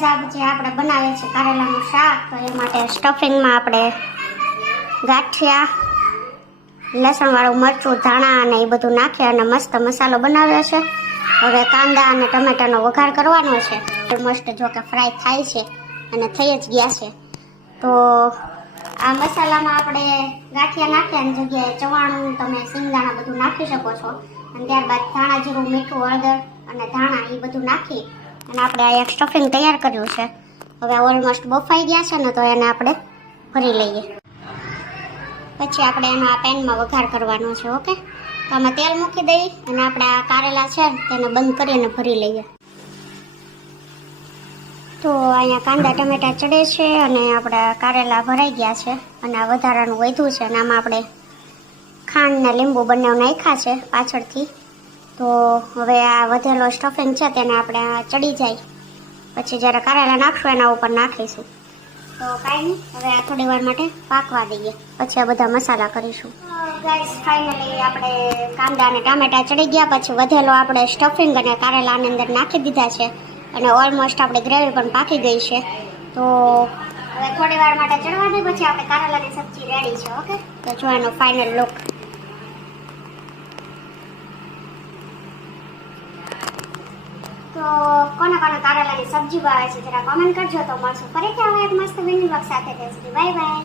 Guys આજે આપણે બનાવીએ છીએ કારેલાનું શાક. તો એ માટે સ્ટફિંગમાં આપણે ગાંઠિયા, લસણવાળું મરચું, ધાણા અને એ બધું નાખી અને મસ્ત મસાલો બનાવ્યો છે. હવે કાંદા અને ટમેટાનો વઘાર કરવાનો છે. મસ્ત જો કે ફ્રાય થાય છે અને થઈ જ ગયા છે. તો આ મસાલામાં આપણે ગાંઠિયા નાખ્યાની જગ્યાએ ચવાણું, તમે સિંગદાણા બધું નાખી શકો છો. અને ત્યારબાદ ધાણા, જીરું, મીઠું, હળદર અને ધાણા એ બધું નાખી અને આપણે આ એક સ્ટફિંગ તૈયાર કર્યું છે. હવે ઓલમોસ્ટ બફાઈ ગયા છે ને, તો એને આપણે ભરી લઈએ. પછી આપણે એનો આ પેનમાં વઘાર કરવાનો છે. ઓકે, તો આમાં તેલ મૂકી દઈ અને આપણે આ કારેલા છે તેને બંધ કરીને ભરી લઈએ. તો અહીંયા કાંદા ટમેટા ચડે છે અને આપણા કારેલા ભરાઈ ગયા છે અને આ વધારાનું વધ્યું છે અને આમાં આપણે ખાંડ ને લીંબુ બંને નાખ્યા છે પાછળથી. તો હવે આ વધેલો સ્ટફિંગ છે તેને આપણે ચડી જાય પછી જ્યારે કારેલા નાખશું એના ઉપર નાખીશું. તો કાંઈ નહીં, હવે આ થોડી વાર માટે પાકવા દઈએ, પછી આ બધા મસાલા કરીશું. ગાઈસ ફાઇનલી આપણે કાંદા અને ટામેટા ચડી ગયા પછી વધેલો આપણે સ્ટફિંગ અને કારેલા આની અંદર નાખી દીધા છે અને ઓલમોસ્ટ આપણી ગ્રેવી પણ પાકી ગઈ છે. તો હવે થોડી વાર માટે ચડવા દઈએ, પછી આપણે કારેલાની સબ્જી રેડી છે. ઓકે, તો જો એનો ફાઇનલ લુક. તો કોને કોને કારેલાની સબ્જી ભાવે છે જરા કોમેન્ટ કરજો. તો મળશું ફરીથી હવે એક મસ્ત વિડીયો સાથે. Bye bye.